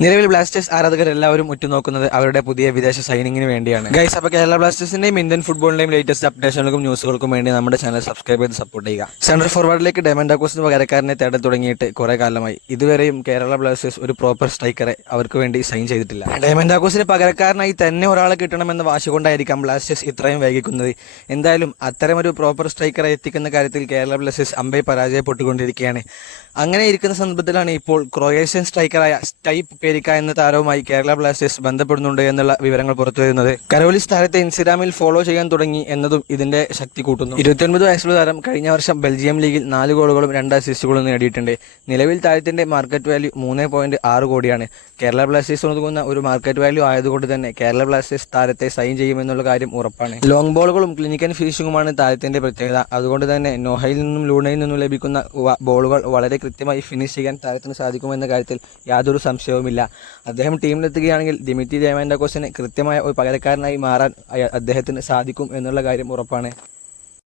നിലവിൽ ബ്ലാസ്റ്റേഴ്സ് ആരാധകർ എല്ലാവരും ഉറ്റുനോക്കുന്നത് അവരുടെ പുതിയ വിദേശ സൈനിങ്ങിന് വേണ്ടിയാണ്. ഗൈസ്, അപ്പോൾ കേരള ബ്ലാസ്റ്റേഴ്സിന്റെയും ഇന്ത്യൻ ഫുട്ബോളിന്റെയും ലേറ്റസ്റ്റ് അപ്ഡേഷനുകൾക്കും ന്യൂസുകൾക്കും വേണ്ടി നമ്മുടെ ചാനൽ സബ്സ്ക്രൈബ് ചെയ്ത് സപ്പോർട്ട് ചെയ്യുക. സെൻട്രൽ ഫോർവേഡിലേക്ക് ഡയമൻഡാക്കോസിന് പകരക്കാരനെ തേടാൻ തുടങ്ങിയിട്ട് കുറെ കാലമായി. ഇതുവരെയും കേരള ബ്ലാസ്റ്റേഴ്സ് ഒരു പ്രോപ്പർ സ്ട്രൈക്കറെ അവർക്ക് വേണ്ടി സൈൻ ചെയ്തിട്ടില്ല. ഡയമൻഡാക്കോസിന് പകരക്കാരനായി തന്നെ ഒരാളെ കിട്ടണമെന്ന വാശി കൊണ്ടായിരിക്കാം ബ്ലാസ്റ്റേഴ്സ് ഇത്രയും വൈകിക്കുന്നത്. എന്തായാലും അത്തരമൊരു പ്രോപ്പർ സ്ട്രൈക്കറെ എത്തിക്കുന്ന കാര്യത്തിൽ കേരള ബ്ലാസ്റ്റേഴ്സ് അമ്പെ പരാജയപ്പെട്ടുകൊണ്ടിരിക്കുകയാണ്. അങ്ങനെ ഇരിക്കുന്ന സന്ദർഭത്തിലാണ് ഇപ്പോൾ ക്രൊയേഷ്യൻ സ്ട്രൈക്കറായ സ്റ്റൈപ്പ് പേരിക്ക എന്ന താരവുമായി കേരള ബ്ലാസ്റ്റേഴ്സ് ബന്ധപ്പെടുന്നുണ്ട് എന്നുള്ള വിവരങ്ങൾ പുറത്തുവരുന്നത്. കരോലിസ് താരത്തെ ഇൻസ്റ്റഗ്രാമിൽ ഫോളോ ചെയ്യാൻ തുടങ്ങി എന്നതും ഇതിന്റെ ശക്തി കൂട്ടുന്നു. 29 വയസ്സുള്ള താരം കഴിഞ്ഞ വർഷം ബെൽജിയം ലീഗിൽ 4 ഗോളുകളും 2 അസിസ്റ്റുകളും നേടിയിട്ടുണ്ട്. നിലവിൽ താരത്തിന്റെ മാർക്കറ്റ് വാല്യൂ 3.6 കോടിയാണ്. കേരള ബ്ലാസ്റ്റേഴ്സ് ഒതുങ്ങുന്ന ഒരു മാർക്കറ്റ് വാല്യൂ ആയതുകൊണ്ട് തന്നെ കേരള ബ്ലാസ്റ്റേഴ്സ് താരത്തെ സൈൻ ചെയ്യുമെന്നുള്ള കാര്യം ഉറപ്പാണ്. ലോങ് ബോളുകളും ക്ലിനിക്കൽ ഫിനിഷിംഗുമാണ് താരത്തിന്റെ പ്രത്യേകത. അതുകൊണ്ട് തന്നെ നോഹയിൽ നിന്നും ലൂണയിൽ നിന്നും ലഭിക്കുന്ന ബോളുകൾ വളരെ കൃത്യമായി ഫിനിഷ് ചെയ്യാൻ താരത്തിന് സാധിക്കുമെന്ന കാര്യത്തിൽ യാതൊരു സംശയവുമില്ല. അദ്ദേഹം ടീമിലെത്തുകയാണെങ്കിൽ ദിമിത്രി ഡയമൻഡാക്കോസിന് കൃത്യമായ ഒരു പകരക്കാരനായി മാറാൻ അദ്ദേഹത്തിന് സാധിക്കും എന്നുള്ള കാര്യം ഉറപ്പാണ്.